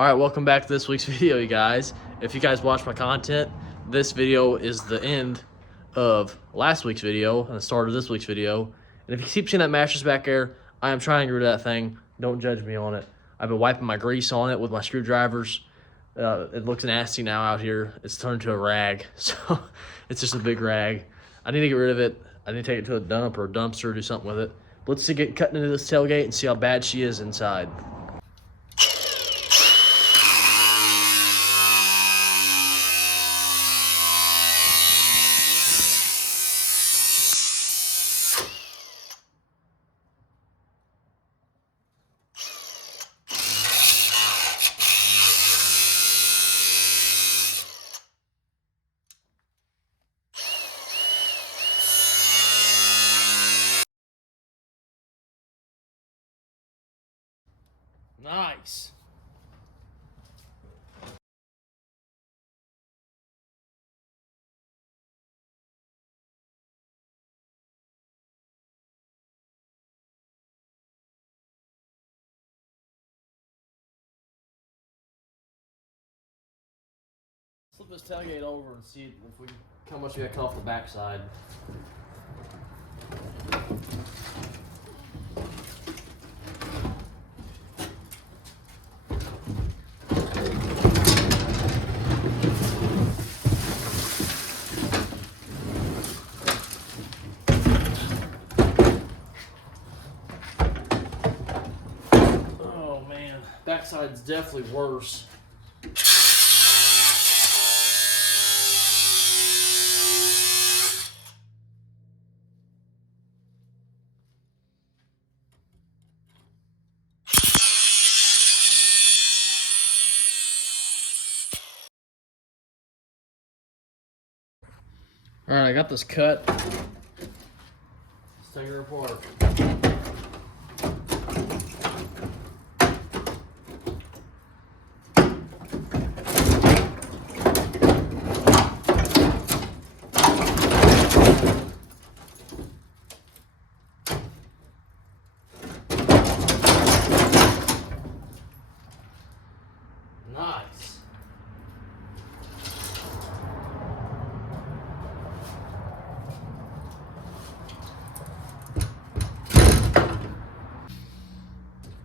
All right, welcome back to this week's video, you guys. If you guys watch my content, this video is the end of last week's video and the start of this week's video. And if you keep seeing that mattress back there, I am trying to get rid of that thing. Don't judge me on it. I've been wiping my grease on it with my screwdrivers. It looks nasty now out here. It's turned to a rag, so it's just a big rag. I need to get rid of it. I need to take it to a dump or a dumpster, do something with it. But let's get cutting into this tailgate and see how bad she is inside. Nice. Flip this tailgate over and see if we how much we got cut off the backside. Oh man, backside's definitely worse. All right, I got this cut. Let's take her apart. Nice.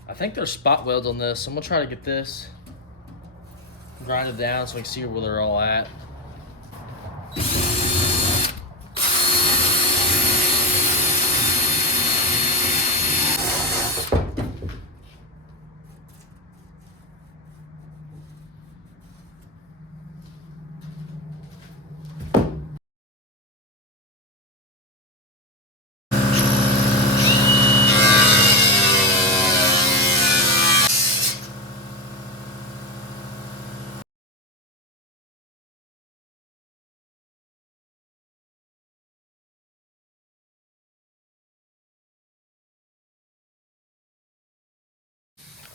I think there's spot welds on this, so I'm gonna try to get this, grind it down so we can see where they're all at.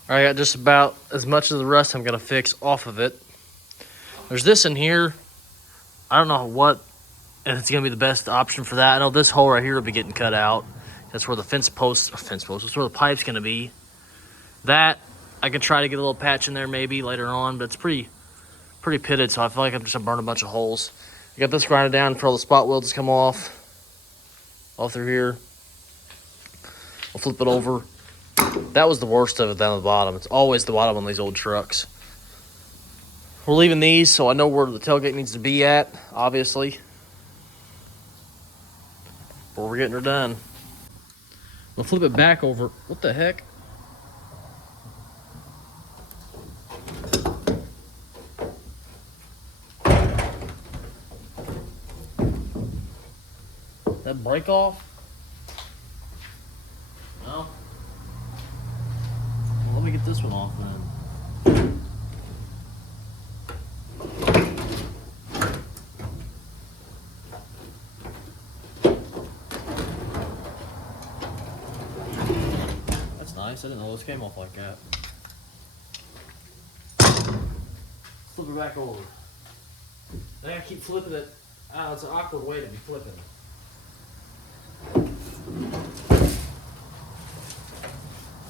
All right, I got just about as much of the rust I'm gonna fix off of it. There's this in here. I don't know what, and it's gonna be the best option for that. I know this hole right here will be getting cut out. That's where the fence post, that's where the pipe's gonna be. That, I can try to get a little patch in there maybe later on, but it's pretty pitted, so I feel like I'm just gonna burn a bunch of holes. I got this grinded down for all the spot welds to come off through here. I'll flip it over. That was the worst of it down the bottom. It's always the bottom on these old trucks. We're leaving these, so I know where the tailgate needs to be at, obviously. But we're getting her done. We'll flip it back over. What the heck? That break off? No. Well, let me get this one off then. That's nice. I didn't know this came off like that. Flip it back over. I gotta keep flipping it. It's an awkward way to be flipping.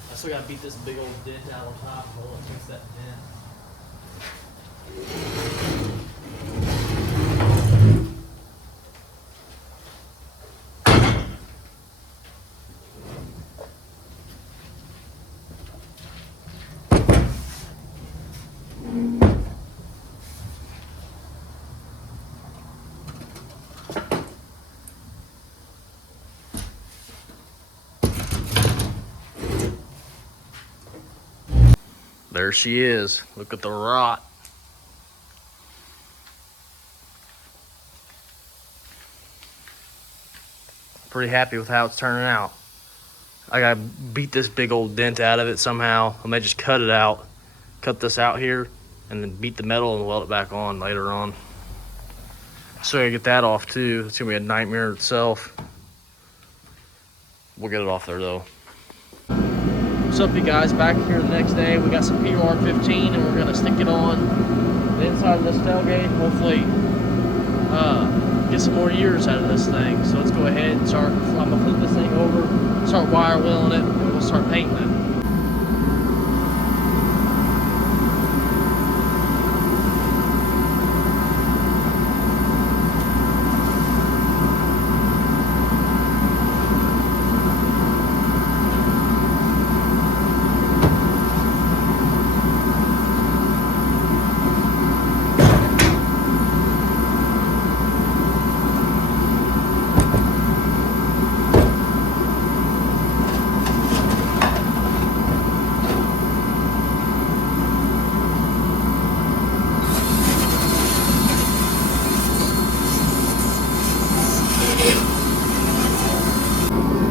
I still gotta beat this big old dent out on top. Hold on, fix that dent. There she is. Look at the rot. Pretty happy with how it's turning out. I gotta beat this big old dent out of it somehow. I may just cut it out, cut this out here, and then beat the metal and weld it back on later on. So I gotta get that off too. It's gonna be a nightmare itself. We'll get it off there though. What's up, you guys? Back here the next day. We got some PR15 and we're gonna stick it on the inside of this tailgate. Hopefully get some more years out of this thing. So let's go ahead and start. I'm gonna flip this thing over, start wire wheeling it, and we'll start painting it.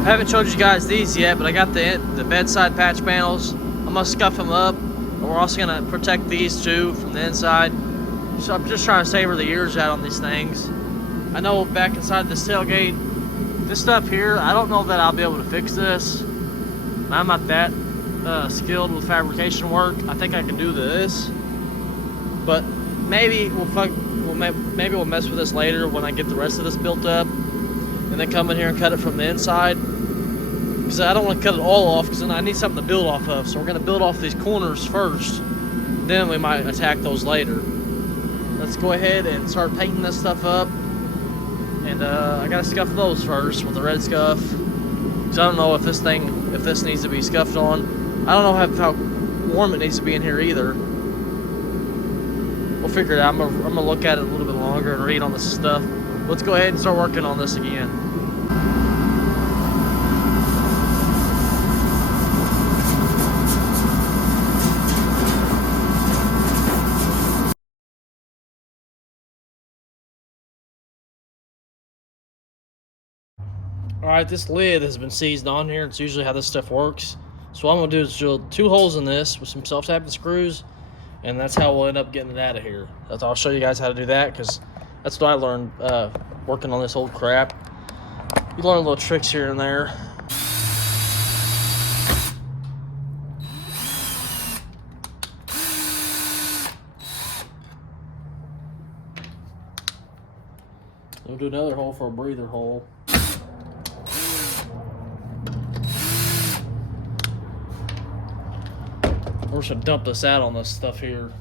I haven't showed you guys these yet, but I got the bedside patch panels. I'm gonna scuff them up, but we're also gonna protect these too from the inside. So I'm just trying to savor the years out on these things. I know back inside this tailgate, this stuff here, I don't know that I'll be able to fix this. I'm not that skilled with fabrication work. I think I can do this, but maybe maybe we'll mess with this later when I get the rest of this built up, and then come in here and cut it from the inside. Because I don't want to cut it all off, because then I need something to build off of. So we're going to build off these corners first, then we might attack those later. Let's go ahead and start painting this stuff up. And I got to scuff those first with the red scuff, because I don't know if this needs to be scuffed on. I don't know how warm it needs to be in here either. We'll figure it out. I'm gonna look at it a little bit longer and read on this stuff. Let's go ahead and start working on this again. Alright, this lid has been seized on here. It's usually how this stuff works. So what I'm going to do is drill 2 holes in this with some self-tapping screws, and that's how we'll end up getting it out of here. I'll show you guys how to do that, because that's what I learned working on this old crap. You learn little tricks here and there. We'll do another hole for a breather hole. We're just gonna dump this out on this stuff here.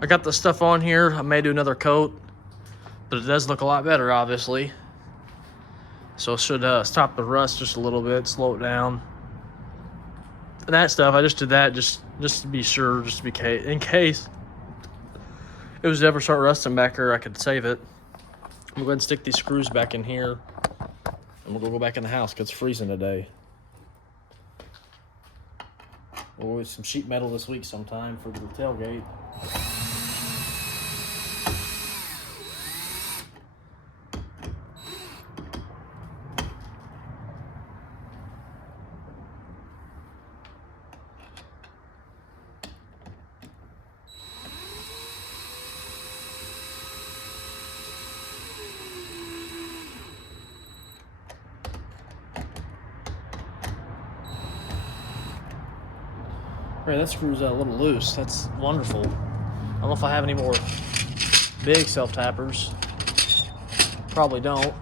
I got the stuff on here. I may do another coat, but it does look a lot better, obviously. So it should stop the rust just a little bit, slow it down. that stuff. I just did that just to be sure, just to be in case it was to ever start rusting back here, I could save it. I'm gonna go ahead and stick these screws back in here, and we'll go back in the house because it's freezing today. We'll get some sheet metal this week sometime for the tailgate. Right, that screw's a little loose. That's wonderful. I don't know if I have any more big self-tappers. Probably don't.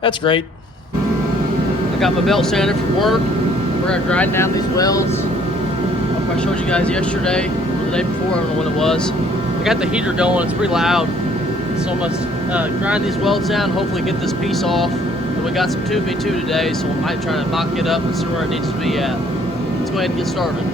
That's great. I got my belt sander from work. We're gonna grind down these welds. I showed you guys yesterday or the day before, I don't know when it was. I got the heater going, it's pretty loud. So I must grind these welds down, hopefully get this piece off. And we got some 2v2 today, so we might try to mock it up and see where it needs to be at. Let's go ahead and get started.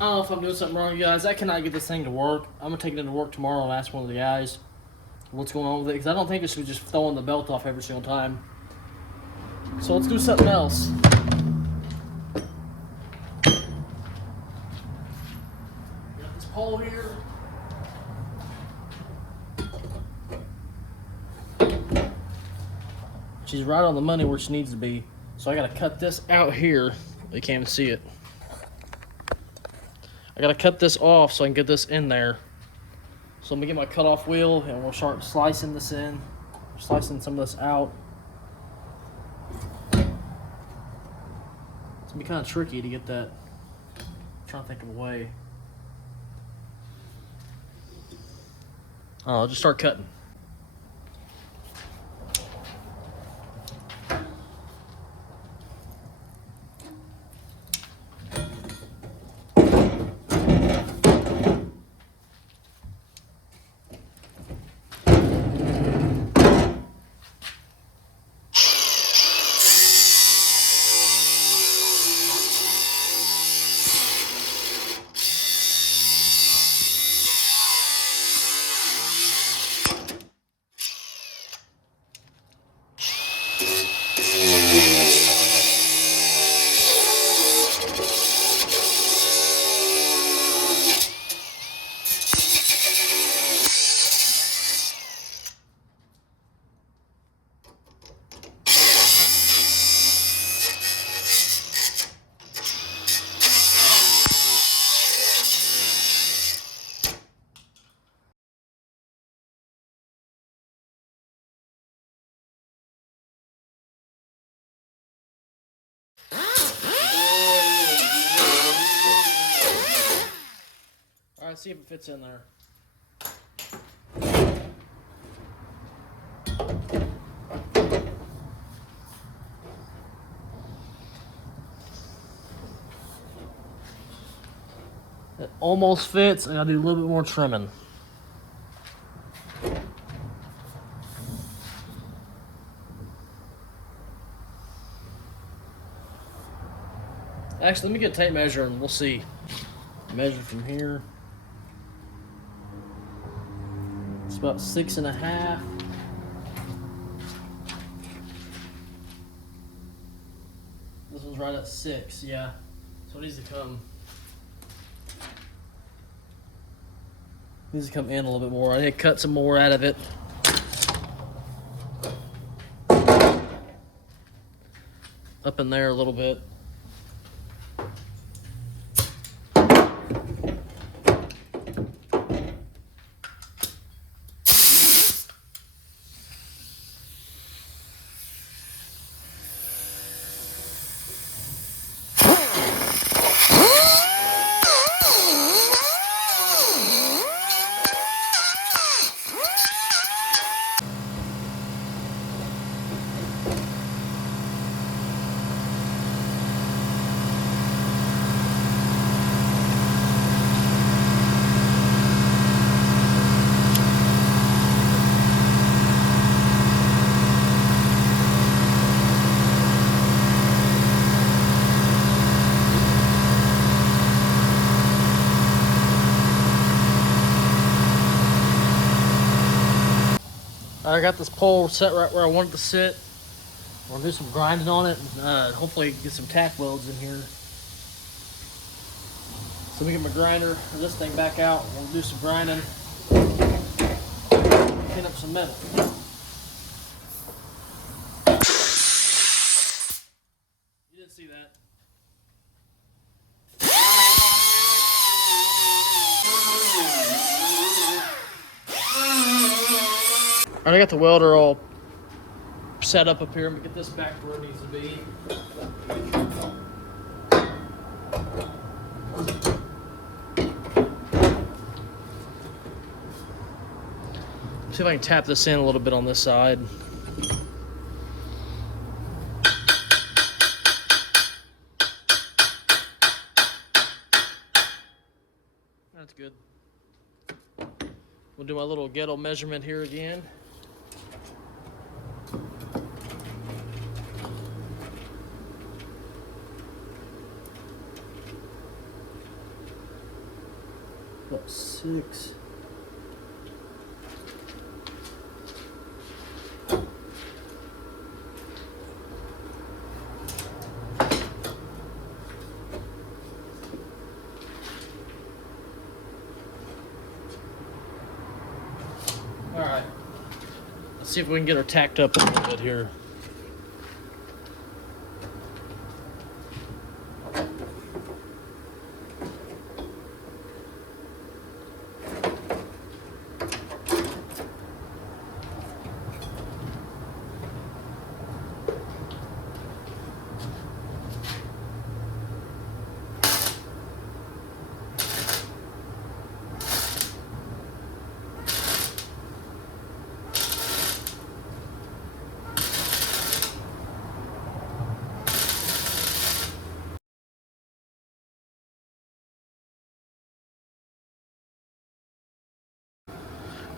I don't know if I'm doing something wrong, you guys. I cannot get this thing to work. I'm going to take it into work tomorrow and ask one of the guys what's going on with it, because I don't think it should be just throwing the belt off every single time. So let's do something else. Got this pole here. She's right on the money where she needs to be. So I got to cut this out here. You can't even see it. I gotta cut this off so I can get this in there. So I'm gonna get my cutoff wheel and we'll start slicing this in, slicing some of this out. It's gonna be kind of tricky to get that. I'm trying to think of a way. I'll just start cutting. All right, see if it fits in there. It almost fits. I gotta do a little bit more trimming. Actually, let me get a tape measure and we'll see. Measure from here. It's about 6.5. This one's right at 6, yeah. So it needs to come. Needs to come in a little bit more. I need to cut some more out of it. Up in there a little bit. I got this pole set right where I want it to sit. We'll do some grinding on it and hopefully get some tack welds in here. So let me get my grinder or this thing back out. We'll do some grinding, clean up some metal. You didn't see that. Alright, I got the welder all set up here. I'm gonna get this back where it needs to be. See if I can tap this in a little bit on this side. That's good. We'll do my little ghetto measurement here again. About 6. All right, let's see if we can get her tacked up a little bit here.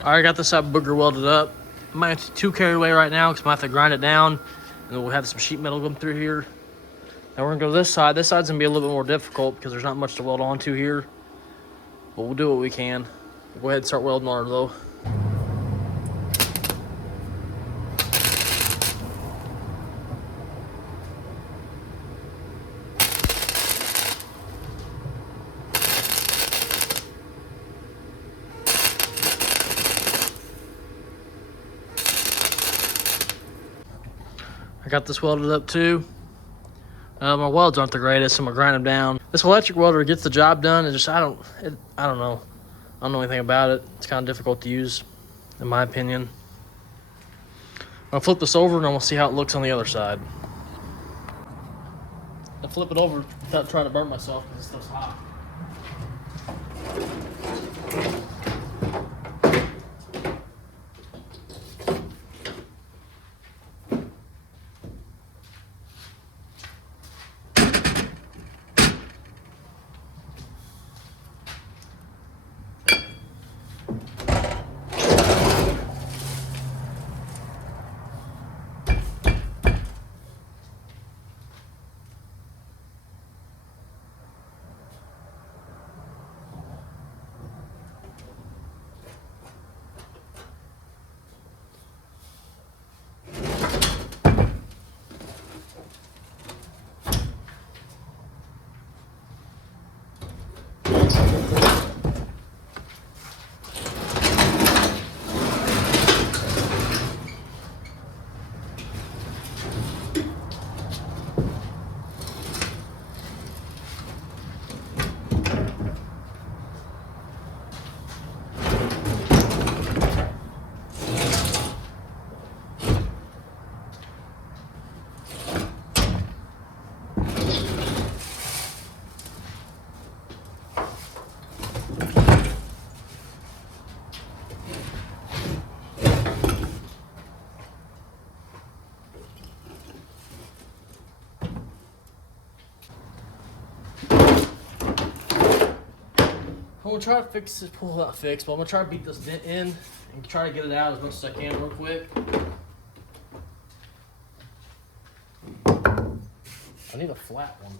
All right, got this side booger welded up. I might have to too carried away right now because I might have to grind it down, and then we'll have some sheet metal come through here. Now we're gonna go to this side. This side's gonna be a little bit more difficult because there's not much to weld onto here, but we'll do what we can. We'll go ahead and start welding on her though. I got this welded up too. My welds aren't the greatest, so I'm gonna grind them down. This electric welder gets the job done. It just I don't know. I don't know anything about it. It's kind of difficult to use, in my opinion. I'll flip this over and then we'll see how it looks on the other side. I'll flip it over without trying to burn myself because this stuff's hot. I'm gonna try to fix this, pull that fix, but I'm gonna try to beat this dent in and try to get it out as much as I can real quick. I need a flat one.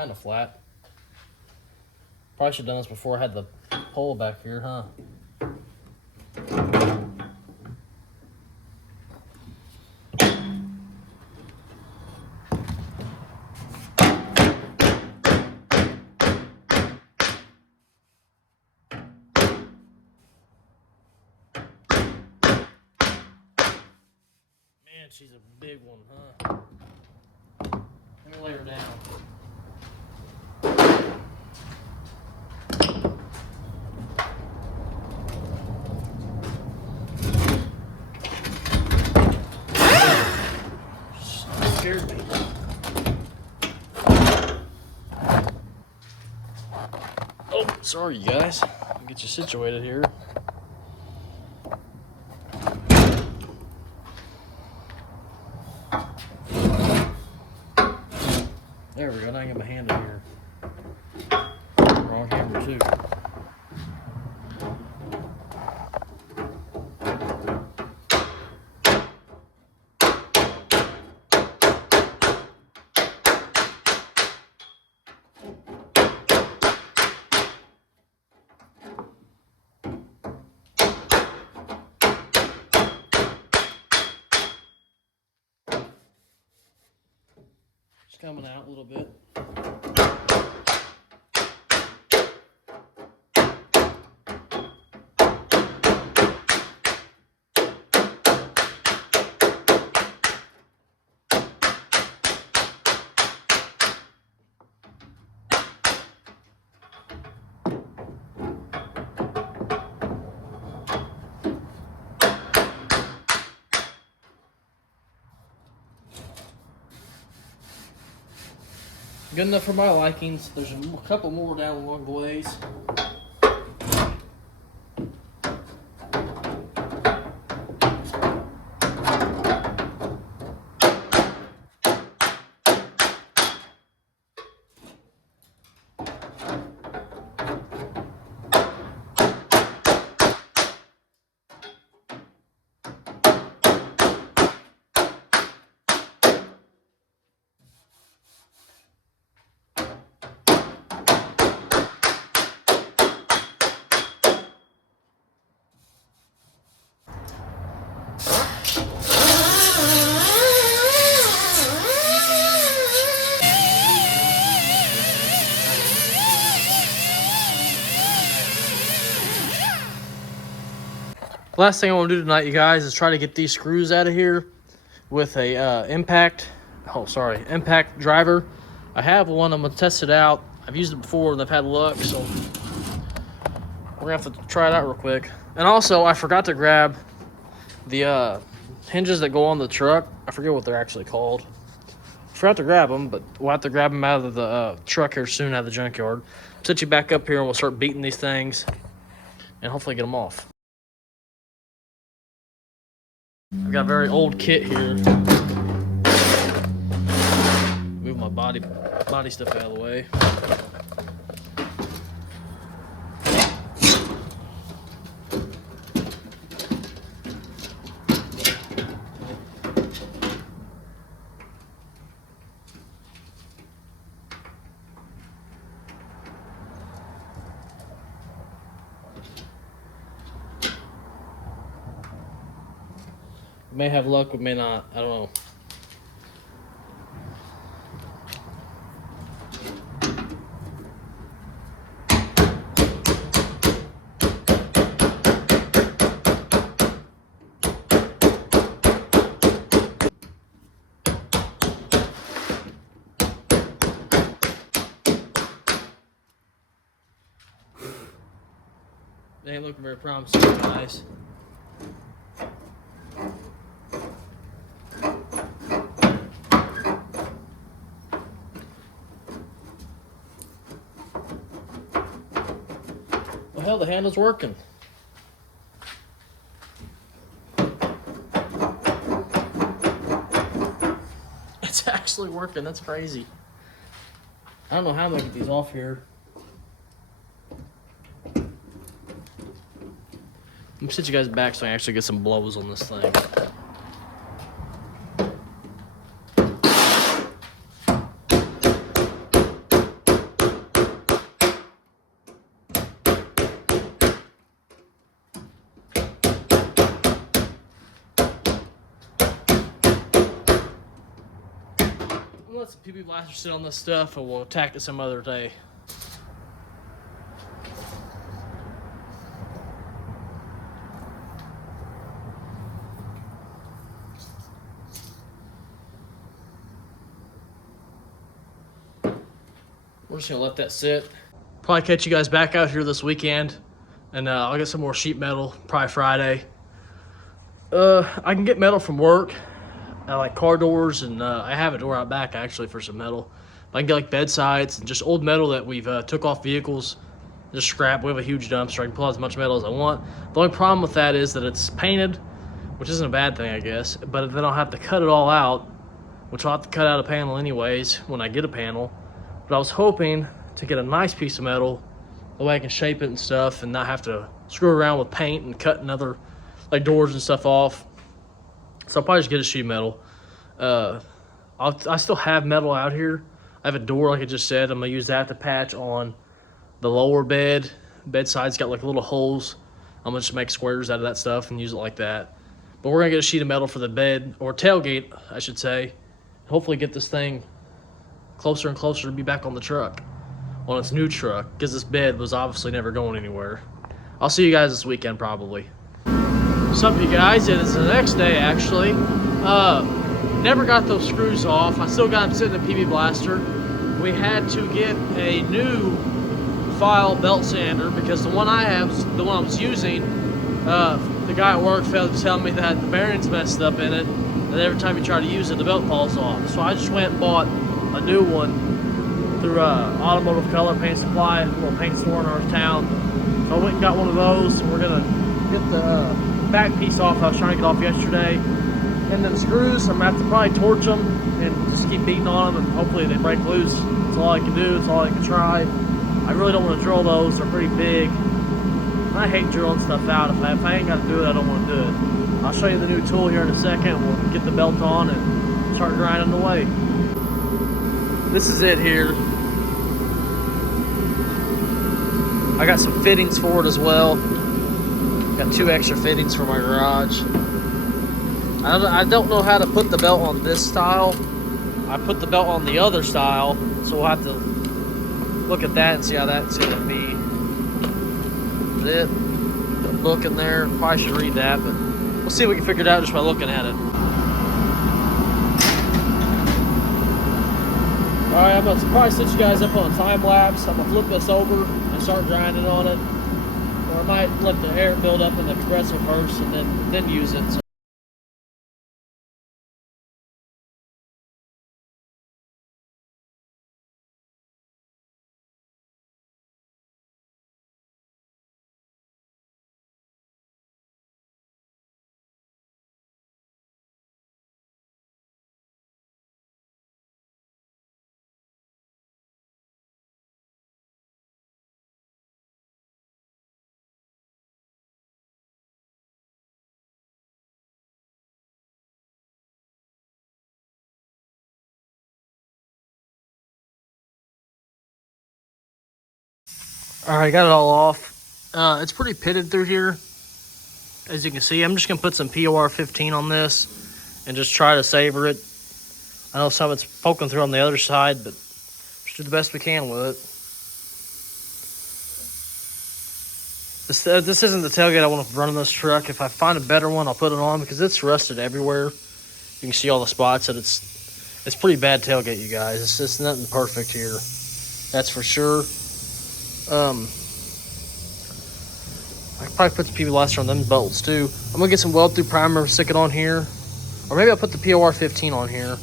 kind of flat. Probably should have done this before I had the pole back here, huh? Man, she's a big one, huh? Let me lay her down. Scared me. Oh, sorry, you guys. I'll get you situated here. There we go. Now I get my hand in here. Wrong hammer, too. Just coming out a little bit. Good enough for my likings. There's a couple more down along the ways. Last thing I want to do tonight, you guys, is try to get these screws out of here with a impact driver. I have one. I'm gonna test it out. I've used it before and I've had luck, so we're gonna have to try it out real quick. And also, I forgot to grab the hinges that go on the truck. I forget what they're actually called. Forgot to grab them, but we'll have to grab them out of the truck here soon, out of the junkyard. Set you back up here and we'll start beating these things and hopefully get them off. I've got a very old kit here. Move my body stuff out of the way. May have luck, but may not. I don't know. They ain't looking very promising, guys. Well, hell, the handle's working. It's actually working. That's crazy. I don't know how I'm gonna get these off here. Let me sit you guys back so I actually get some blows on this thing. We'll let some PB Blaster sit on this stuff and we'll attack it some other day. We're just gonna let that sit. Probably catch you guys back out here this weekend, and I'll get some more sheet metal probably Friday. I can get metal from work. I like car doors, and I have a door out back actually for some metal. I can get like bedsides and just old metal that we've took off vehicles, just scrap. We have a huge dumpster. I can pull out as much metal as I want. The only problem with that is that it's painted, which isn't a bad thing, I guess. But then I'll have to cut it all out, which I'll have to cut out a panel anyways when I get a panel. But I was hoping to get a nice piece of metal, the way I can shape it and stuff, and not have to screw around with paint and cut another like doors and stuff off. So I'll probably just get a sheet metal. I still have metal out here. I have a door, like I just said. I'm gonna use that to patch on the lower bed. Bedside's got like little holes. I'm gonna just make squares out of that stuff and use it like that. But we're gonna get a sheet of metal for the bed, or tailgate, I should say. Hopefully get this thing closer and closer to be back on the truck, on its new truck, because this bed was obviously never going anywhere. I'll see you guys this weekend probably. What's up, you guys? It is the next day actually. Never got those screws off. I still got them sitting in a PB Blaster. We had to get a new file belt sander because the one I have, the one I was using, the guy at work failed to tell me that the bearings messed up in it, and every time you try to use it, the belt falls off. So I just went and bought a new one through Automotive Color Paint Supply, a little paint store in our town. So I went and got one of those, and we're gonna get the back piece off I was trying to get off yesterday. And then screws, I'm gonna have to probably torch them and just keep beating on them, and hopefully they break loose. That's all I can do, that's all I can try. I really don't want to drill those, they're pretty big. And I hate drilling stuff out. If I ain't got to do it, I don't want to do it. I'll show you the new tool here in a second. We'll get the belt on and start grinding away. This is it here. I got some fittings for it as well. Got 2 extra fittings for my garage. I don't know how to put the belt on this style. I put the belt on the other style, so we'll have to look at that and see how that's going to be. That's it. The book in there. Probably should read that, but we'll see if we can figure it out just by looking at it. Alright, I'm going to probably set you guys up on a time lapse. I'm going to flip this over and start grinding on it. Or I might let the air build up in the compressor first and then use it. So alright, got it all off. It's pretty pitted through here, as you can see. I'm just going to put some POR 15 on this and just try to savor it. I know some of it's poking through on the other side, but just do the best we can with it. This isn't the tailgate I want to run in this truck. If I find a better one, I'll put it on because it's rusted everywhere. You can see all the spots that it's pretty bad tailgate, you guys. It's just nothing perfect here. That's for sure. I could probably put the PB Blaster on them belts too. I'm gonna get some weld through primer, stick it on here, or maybe I'll put the POR 15 on here.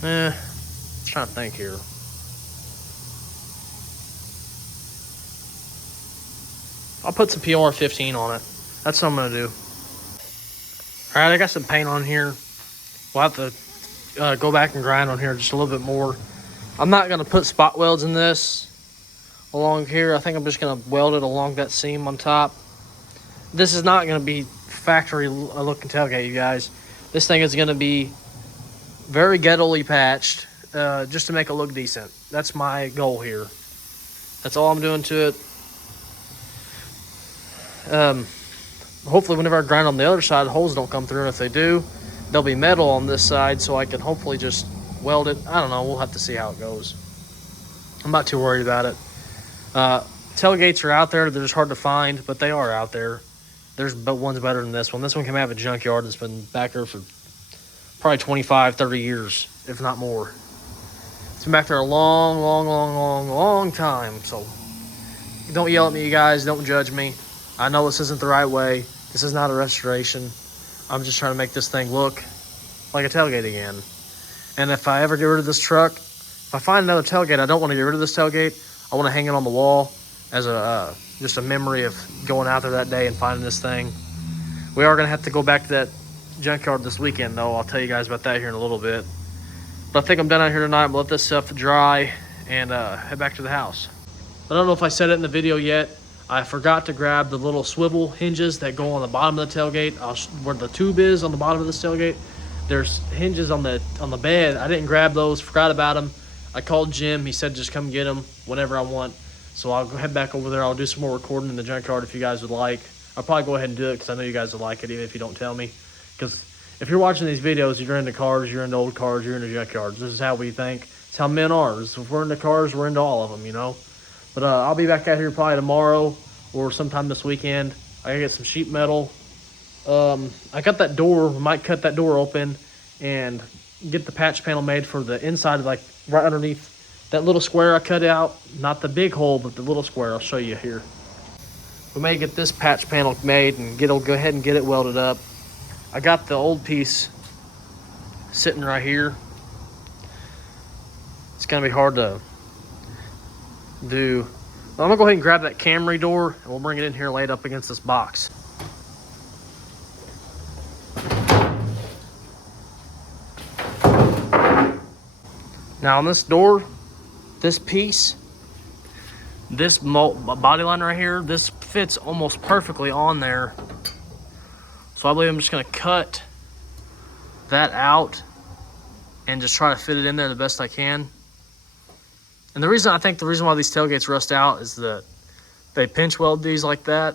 Just trying to think here. I'll put some POR 15 on it. That's what I'm gonna do. All right, I got some paint on here. We'll have to go back and grind on here just a little bit more. I'm not going to put spot welds in this along here. I think I'm just going to weld it along that seam on top. This is not going to be factory looking tailgate, you guys. This thing is going to be very ghetto-y patched just to make it look decent. That's my goal here. That's all I'm doing to it. Hopefully whenever I grind on the other side, the holes don't come through, and if they do, there'll be metal on this side, so I can hopefully just weld it. I don't know, we'll have to see how it goes. I'm not too worried about it. Tailgates are out there. They're just hard to find, but they are out there. There's one's better than this one. This one came out of a junkyard that's been back there for probably 25, 30 years, if not more. It's been back there a long time. So don't yell at me, you guys. Don't judge me. I know this isn't the right way. This is not a restoration. I'm just trying to make this thing look like a tailgate again. And if I ever get rid of this truck, if I find another tailgate, I don't want to get rid of this tailgate. I want to hang it on the wall as a just a memory of going out there that day and finding this thing. We are going to have to go back to that junkyard this weekend, though. I'll tell you guys about that here in a little bit. But I think I'm done out here tonight. I'm going to let this stuff dry and head back to the house. I don't know if I said it in the video yet. I forgot to grab the little swivel hinges that go on the bottom of the tailgate. Where the tube is on the bottom of this tailgate, there's hinges on the bed. I didn't grab those, forgot about them. I called Jim. He said just come get them whenever I want. So I'll go head back over there. I'll do some more recording in the junkyard if you guys would like. I'll probably go ahead and do it because I know you guys will like it, even if you don't tell me. Because if you're watching these videos, you're into cars, you're into old cars, you're into junkyards. This is how we think. It's how men are. If we're into cars, we're into all of them, you know. But I'll be back out here probably tomorrow or sometime this weekend. I gotta get some sheet metal. I got that door. We might cut that door open and get the patch panel made for the inside, like right underneath that little square I cut out. Not the big hole, but the little square. I'll show you here. We may get this patch panel made and go ahead and get it welded up. I got the old piece sitting right here. It's gonna be hard to do. Well, I'm gonna go ahead and grab that Camry door and we'll bring it in here, laid up against this box. Now on this door, this piece, this body line right here, this fits almost perfectly on there. So I believe I'm just gonna cut that out and just try to fit it in there the best I can. And I think the reason why these tailgates rust out is that they pinch weld these like that,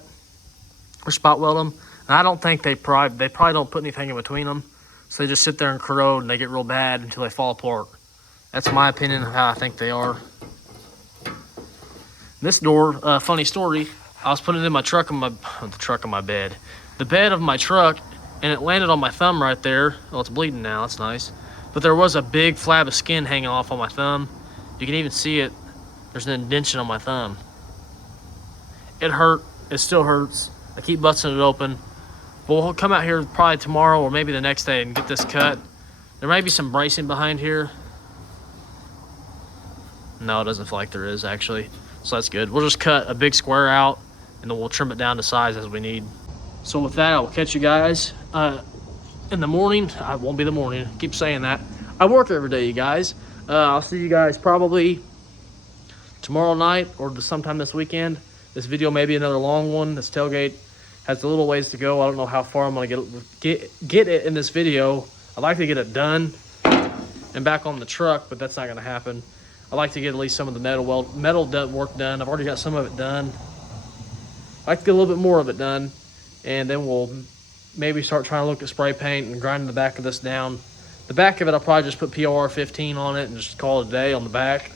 or spot weld them. And I don't think they probably don't put anything in between them. So they just sit there and corrode and they get real bad until they fall apart. That's my opinion of how I think they are. This door, funny story, I was putting it in my truck on my bed. The bed of my truck, and it landed on my thumb right there. Well, it's bleeding now, that's nice. But there was a big flab of skin hanging off on my thumb. You can even see it. There's an indentation on my thumb. It hurt, it still hurts. I keep busting it open. But we'll come out here probably tomorrow or maybe the next day and get this cut. There may be some bracing behind here. No, it doesn't feel like there is actually. So that's good. We'll just cut a big square out and then we'll trim it down to size as we need. So with that, I will catch you guys in the morning. I won't be the morning. I keep saying that. I work every day, you guys. I'll see you guys probably tomorrow night or sometime this weekend. This video may be another long one. This tailgate has a little ways to go. I don't know how far I'm gonna get it in this video. I'd like to get it done and back on the truck, but that's not gonna happen. I like to get at least some of the metal work done. I've already got some of it done. I like to get a little bit more of it done, and then we'll maybe start trying to look at spray paint and grinding the back of this down. The back of it, I'll probably just put POR 15 on it and just call it a day on the back.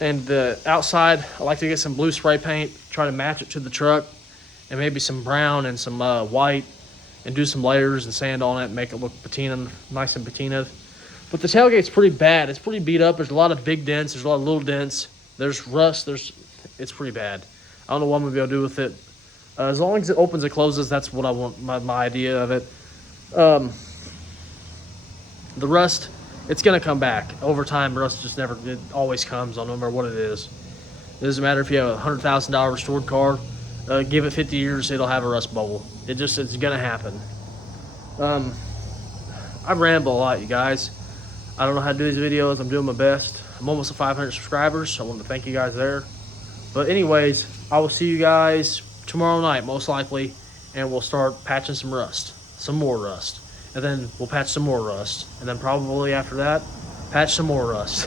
And the outside, I like to get some blue spray paint, try to match it to the truck, and maybe some brown and some white, and do some layers and sand on it and make it look patina, nice and patina. But the tailgate's pretty bad. It's pretty beat up. There's a lot of big dents. There's a lot of little dents. There's rust. It's pretty bad. I don't know what I'm going to be able to do with it. As long as it opens and closes, that's what I want, my idea of it. The rust, it's going to come back. Over time, rust just it always comes, no matter what it is. It doesn't matter if you have a $100,000 restored car. Give it 50 years, it'll have a rust bubble. It's going to happen. I ramble a lot, you guys. I don't know how to do these videos. I'm doing my best. I'm almost at 500 subscribers. I want to thank you guys there. But anyways, I will see you guys tomorrow night, most likely, and we'll start patching some rust, some more rust. And then we'll patch some more rust. And then probably after that, patch some more rust.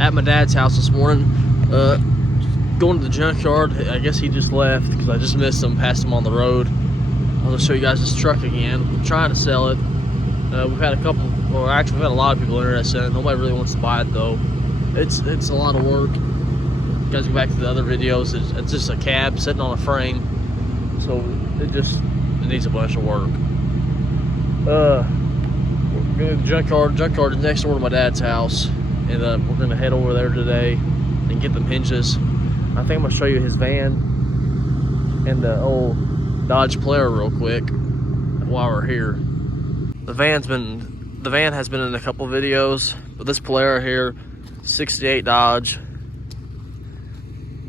At my dad's house this morning, going to the junkyard. I guess he just left because I just missed him, passed him on the road. I'll just show you guys this truck again. I'm trying to sell it. We've had a couple, or actually we've had a lot of people interested in it. Nobody really wants to buy it though. It's a lot of work. You guys go back to the other videos. It's just a cab sitting on a frame, so it needs a bunch of work. We're going to the junkyard. Junkyard is next door to my dad's house, and we're gonna head over there today and get them hinges. I think I'm gonna show you his van and the old Dodge Polara real quick while we're here. The van has been in a couple videos, but this Polara here, 68 Dodge.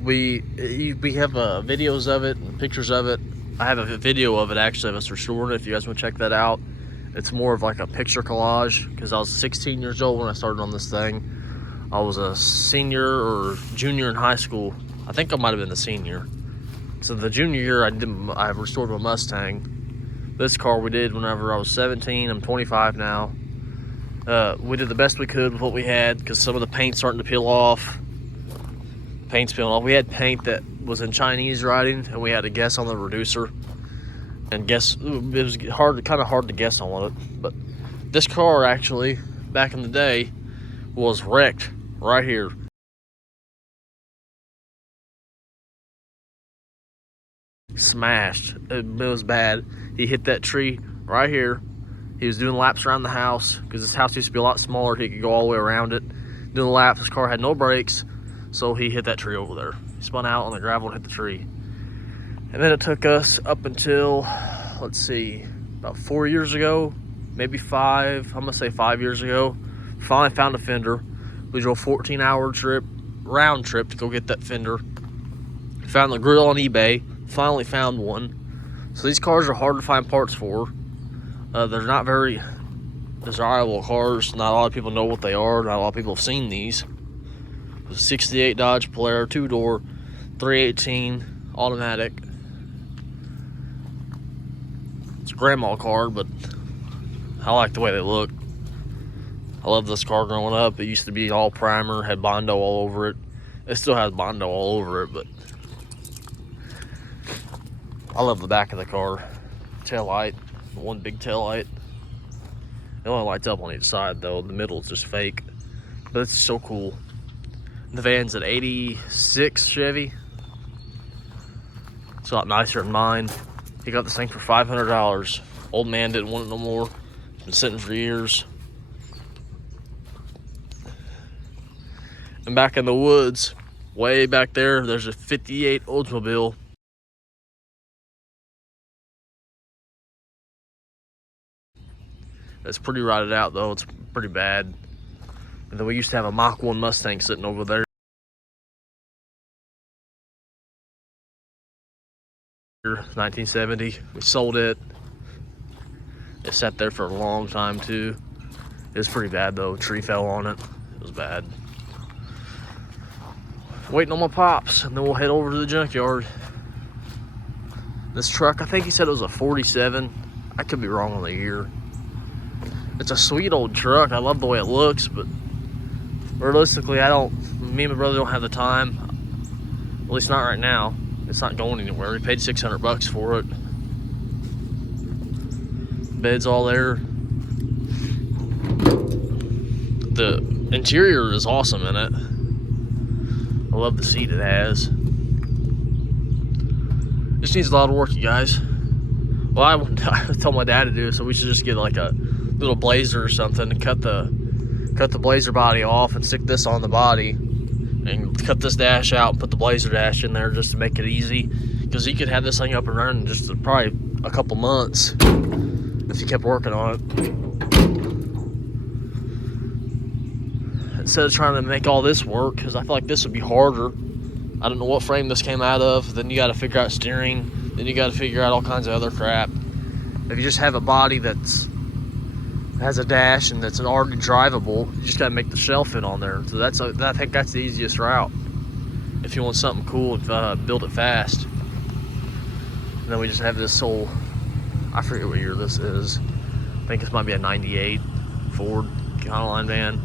We have videos of it and pictures of it. I have a video of it actually of us restoring it if you guys want to check that out. It's more of like a picture collage because I was 16 years old when I started on this thing. I was a senior or junior in high school. I think I might have been the senior. So the junior year I restored my Mustang. This car we did whenever I was 17. I'm 25 now. We did the best we could with what we had because some of the paint's starting to peel off. Paint's peeling off. We had paint that was in Chinese writing, and we had to guess on the reducer. And guess it was kind of hard to guess on it. But this car actually, back in the day, was wrecked right here. Smashed. It was bad. He hit that tree right here. He was doing laps around the house because this house used to be a lot smaller. He could go all the way around it. Doing laps. His car had no brakes, so he hit that tree over there. He spun out on the gravel and hit the tree. And then it took us up until, let's see, about 4 years ago, maybe 5. I'm gonna say 5 years ago. Finally found a fender. We drove 14-hour round trip to go get that fender. Found the grill on eBay. Finally found one. So these cars are hard to find parts for. They're not very desirable cars. Not a lot of people know what they are. Not a lot of people have seen these. It was a 68 Dodge Polara, 2-door, 318 automatic. It's a grandma car, but I like the way they look. I love this car growing up. It used to be all primer, had Bondo all over it. It still has Bondo all over it, but I love the back of the car. Tail light, one big tail light. It only lights up on each side though. The middle is just fake, but it's so cool. The van's an 86 Chevy. It's a lot nicer than mine. He got this thing for $500. Old man didn't want it no more. It's been sitting for years. And back in the woods, way back there, there's a 58 Oldsmobile. It's pretty rotted out though. It's pretty bad. And then we used to have a Mach 1 Mustang sitting over there. 1970. We sold it. It sat there for a long time too. It was pretty bad though. A tree fell on it. It was bad. Waiting on my pops, and then we'll head over to the junkyard. This truck, I think he said it was a 47. I could be wrong on the year. It's a sweet old truck. I love the way it looks, but realistically, me and my brother don't have the time. At least not right now. It's not going anywhere. We paid $600 for it. Bed's all there. The interior is awesome in it. I love the seat it has. This needs a lot of work, you guys. Well, I told my dad to do it, so we should just get like a little blazer or something and cut the blazer body off and stick this on the body and cut this dash out and put the blazer dash in there just to make it easy, because he could have this thing up and running just probably a couple months if he kept working on it, instead of trying to make all this work, because I feel like this would be harder. I don't know what frame this came out of. Then you got to figure out steering, then you got to figure out all kinds of other crap. If you just have a body that's has a dash and that's already drivable, you just got to make the shell fit on there. So I think that's the easiest route if you want something cool and build it fast. And then we just have this whole, I forget what year this is. I think this might be a 98 Ford Econoline van.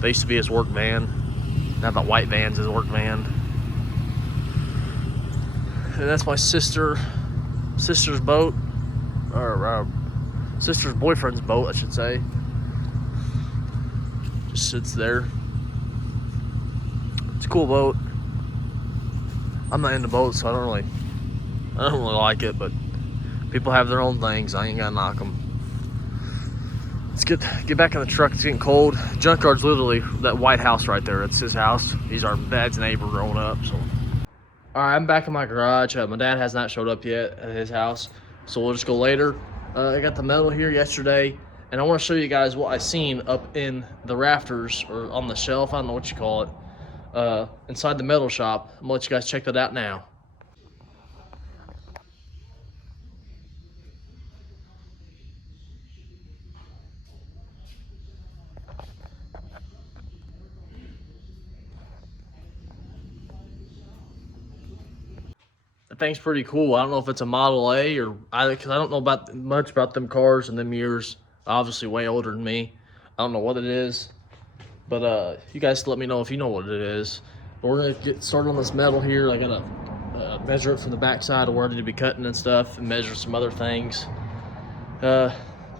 They used to be his work van. Now the white van's his work van. And that's my sister's boat, or sister's boyfriend's boat, I should say. Just sits there. It's a cool boat. I'm not into boats, so I don't really like it, but people have their own things. I ain't gotta knock them. Let's get back in the truck. It's getting cold. Junkyard's literally that white house right there. It's his house. He's our dad's neighbor growing up. So, all right, I'm back in my garage. My dad has not showed up yet at his house, so we'll just go later. I got the metal here yesterday, and I want to show you guys what I seen up in the rafters or on the shelf. I don't know what you call it. Inside the metal shop. I'm gonna let you guys check that out now. That thing's pretty cool. I don't know if it's a Model A or because I don't know much about them cars and them years. Obviously, way older than me. I don't know what it is, but you guys let me know if you know what it is. But we're gonna get started on this metal here. I gotta measure it from the backside of where I need to be cutting and stuff, and measure some other things.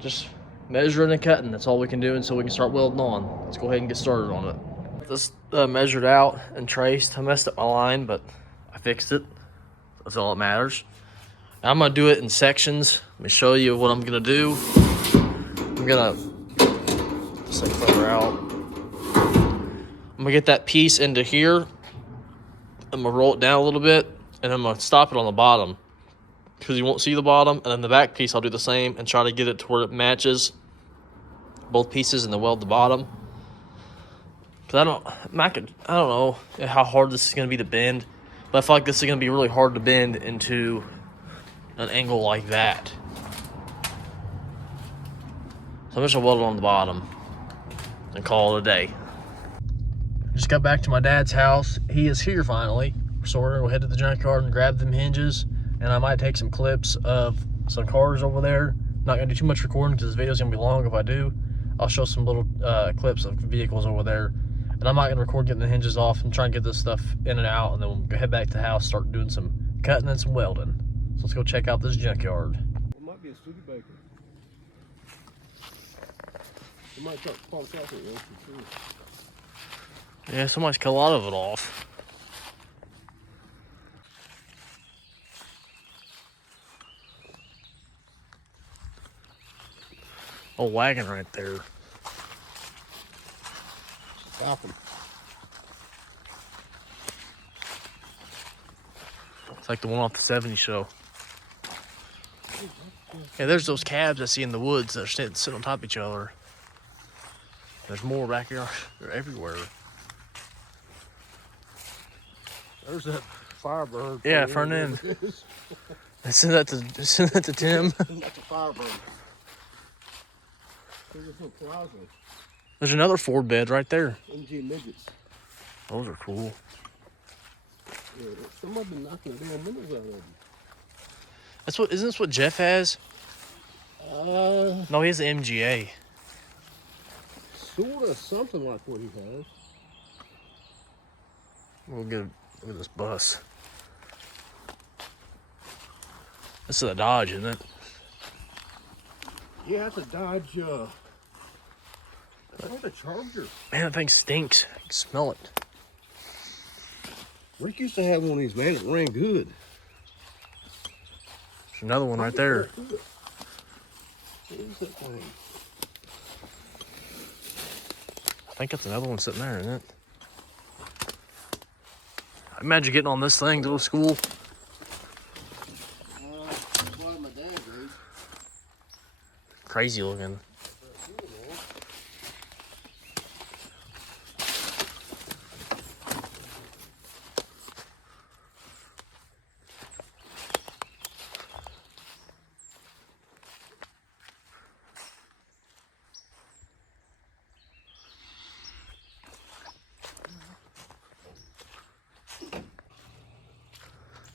Just measuring and cutting. That's all we can do until we can start welding on. Let's go ahead and get started on it. This measured out and traced. I messed up my line, but I fixed it. That's all that matters. I'm gonna do it in sections. Let me show you what I'm gonna do. I'm gonna just like further out. I'm gonna get that piece into here. I'm gonna roll it down a little bit, and I'm gonna stop it on the bottom because you won't see the bottom. And then the back piece, I'll do the same and try to get it to where it matches both pieces, and then weld the bottom. Cause I don't know how hard this is gonna be to bend. But I feel like this is going to be really hard to bend into an angle like that. So I'm just going to weld it on the bottom and call it a day. Just got back to my dad's house. He is here finally. So we're going to go head to the junkyard and grab them hinges. And I might take some clips of some cars over there. Not going to do too much recording because this video is going to be long if I do. I'll show some little clips of vehicles over there. And I'm not going to record getting the hinges off and try and get this stuff in and out. And then we'll head back to the house, start doing some cutting and some welding. So let's go check out this junkyard. It might be a Studebaker. It might pop out there, too. Yeah, somebody's cut a lot of it off. Oh, wagon right there. Falcon. It's like the one off the 70s show. Yeah, there's those cabs I see in the woods that are sitting on top of each other. There's more back here. They're everywhere. There's that Firebird. Yeah, front end. Send that to Tim. That's a Firebird. There's another Ford bed right there. MG midgets. Those are cool. Yeah, somebody been knocking the damn windows out of them. Isn't this what Jeff has? No, he has the MGA. Sort of something like what he has. Look at this bus. This is a Dodge, isn't it? Yeah, that's a Dodge. That's like a Charger. Man, that thing stinks. I can smell it. Rick used to have one of these, man. It ran good. There's another one right there. What is that thing? I think that's another one sitting there, isn't it? I imagine getting on this thing to go to school. My dad did. Crazy looking.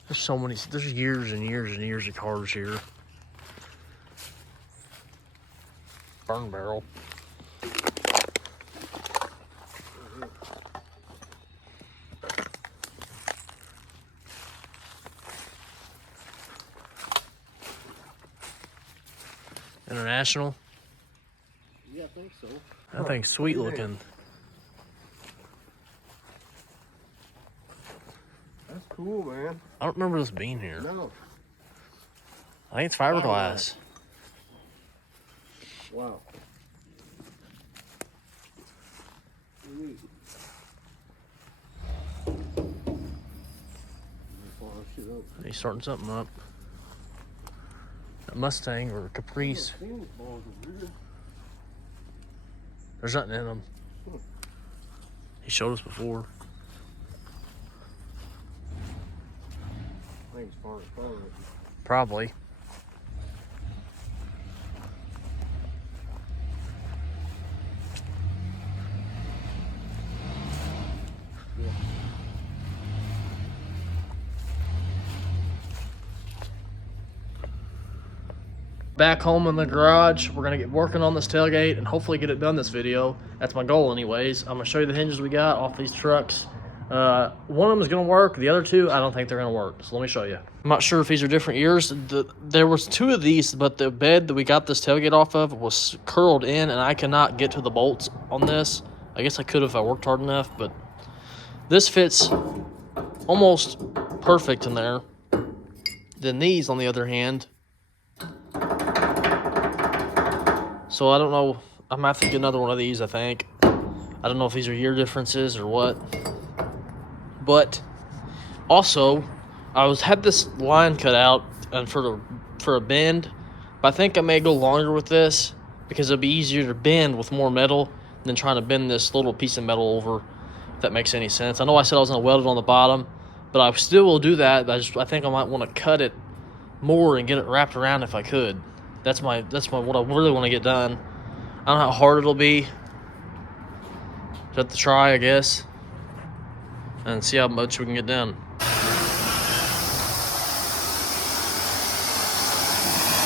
There's so many, there's years and years and years of cars here. Burn barrel. International. Yeah, I think so. That thing's sweet looking. That's cool, man. I don't remember this being here. No. I think it's fiberglass. Wow. Sweet. He's starting something up. A Mustang or a Caprice. There's nothing in them. He showed us before. I think it's far as Probably. Back home in the garage, we're gonna get working on this tailgate and hopefully get it done this video. That's my goal anyways. I'm gonna show you the hinges we got off these trucks. One of them is gonna work, the other two I don't think they're gonna work, so let me show you. I'm not sure if these are different years. There was two of these, but the bed that we got this tailgate off of was curled in and I cannot get to the bolts on this. I guess I could if I worked hard enough, but this fits almost perfect in there. Then these, on the other hand, so I don't know, I might have to get another one of these, I think. I don't know if these are year differences or what. But also, had this line cut out and for a bend, but I think I may go longer with this because it'll be easier to bend with more metal than trying to bend this little piece of metal over, if that makes any sense. I know I said I was gonna weld it on the bottom, but I still will do that. But I think I might want to cut it more and get it wrapped around if I could. That's my what I really want to get done. I don't know how hard it'll be. Just have to try, I guess, and see how much we can get done.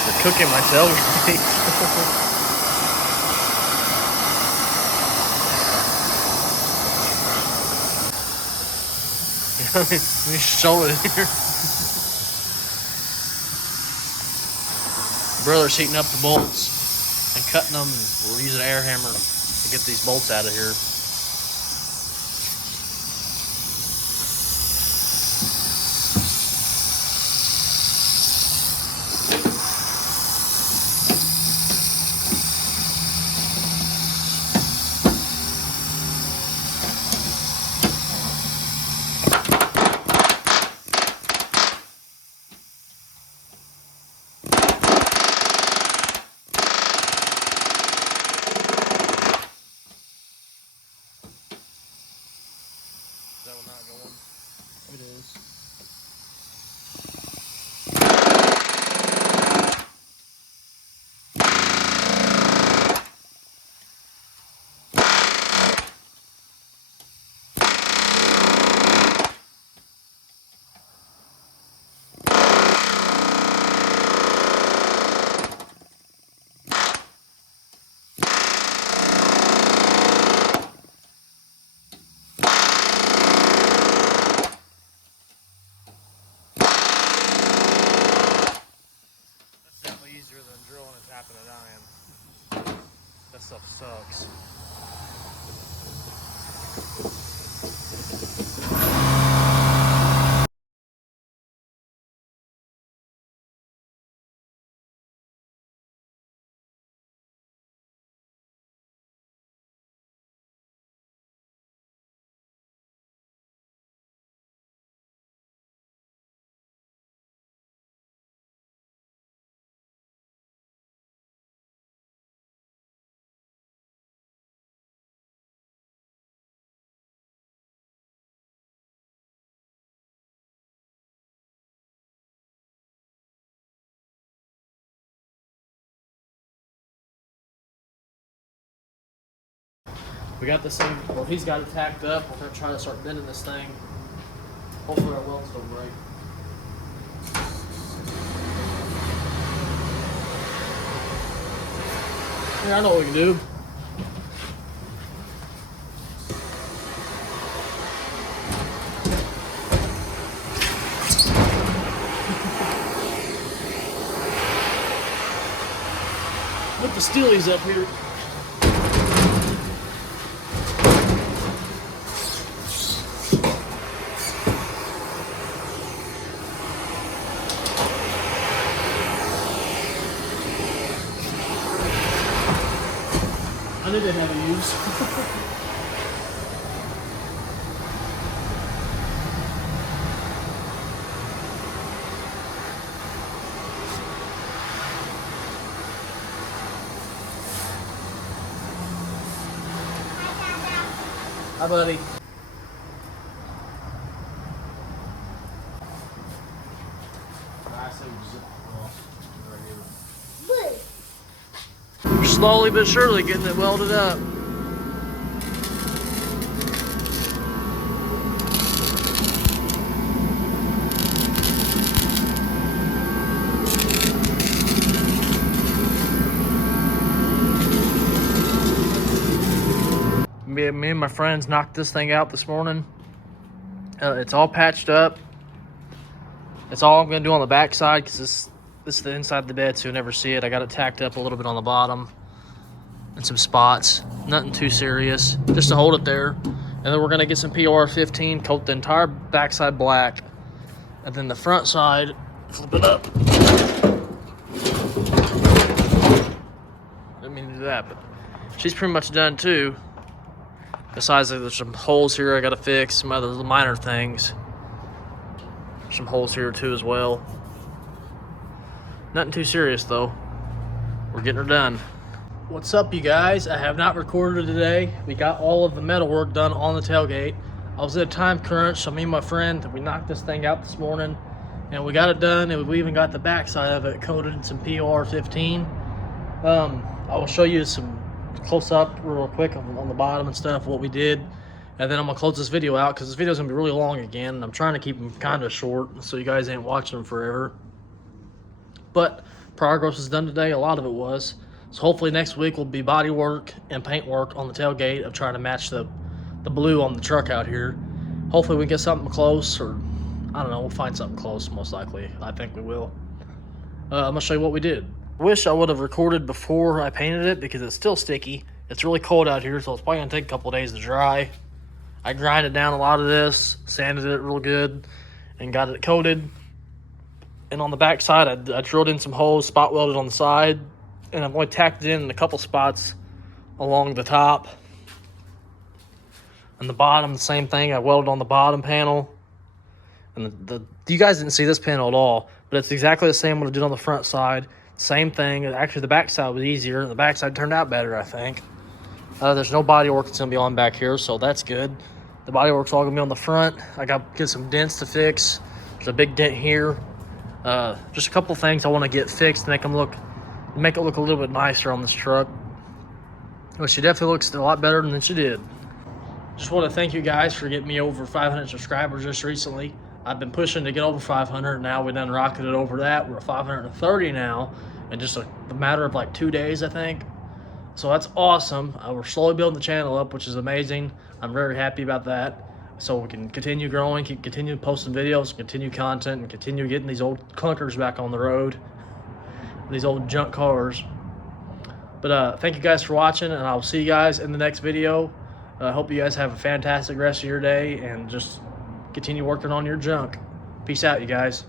They're cooking my tailgate. Let me show it here. Brother's heating up the bolts and cutting them. We're using an air hammer to get these bolts out of here. That one not going? It is. Easier than drilling and tapping a dime. That stuff sucks. We got this thing, well, he's got it tacked up. We're gonna try to start bending this thing. Hopefully our welds don't break. Yeah, I know what we can do. the steelies up here. I knew they'd have a use. Hi, buddy. We're slowly but surely getting it welded up. Me and my friends knocked this thing out this morning. It's all patched up. It's all I'm gonna do on the back side because this is the inside of the bed, so you'll never see it. I got it tacked up a little bit on the bottom and some spots. Nothing too serious, just to hold it there. And then we're gonna get some PR15, coat the entire backside black, and then the front side, flip it up. Didn't mean to do that, but she's pretty much done too. Besides, there's some holes here I gotta fix, some other minor things. Some holes here too as well. Nothing too serious though. We're getting her done. What's up, you guys? I have not recorded today. We got all of the metal work done on the tailgate. I was at a time crunch, so me and my friend, we knocked this thing out this morning and we got it done, and we even got the back side of it coated in some PR15. I will show you some close up real quick on the bottom and stuff, what we did, and then I'm gonna close this video out because this video's gonna be really long again, and I'm trying to keep them kind of short so you guys ain't watching them forever. But progress was done today, a lot of it was. So hopefully next week will be body work and paint work on the tailgate of trying to match the blue on the truck out here. Hopefully we get something close, or I don't know, we'll find something close most likely. I think we will. I'm gonna show you what we did. Wish I would have recorded before I painted it because it's still sticky. It's really cold out here, so it's probably gonna take a couple days to dry. I grinded down a lot of this, sanded it real good, and got it coated. And on the back side, I drilled in some holes, spot welded on the side, and I've only tacked it in a couple spots along the top. And the bottom, the same thing. I welded on the bottom panel. And you guys didn't see this panel at all, but it's exactly the same what I did on the front side. Same thing. Actually, the back side was easier. The back side turned out better, I think. There's no body work that's going to be on back here, so that's good. The body work's all going to be on the front. I got to get some dents to fix. There's a big dent here. Just a couple things I want to get fixed to make it look a little bit nicer on this truck. Well, she definitely looks a lot better than she did. Just want to thank you guys for getting me over 500 subscribers just recently. I've been pushing to get over 500. Now we done rocketed over that. We're at 530 now in just a matter of like 2 days, I think. So that's awesome. We're slowly building the channel up, which is amazing. I'm very happy about that. So we can continue growing, continue posting videos, continue content, and continue getting these old clunkers back on the road, these old junk cars. But thank you guys for watching, and I'll see you guys in the next video. I hope you guys have a fantastic rest of your day, and just continue working on your junk. Peace out, you guys.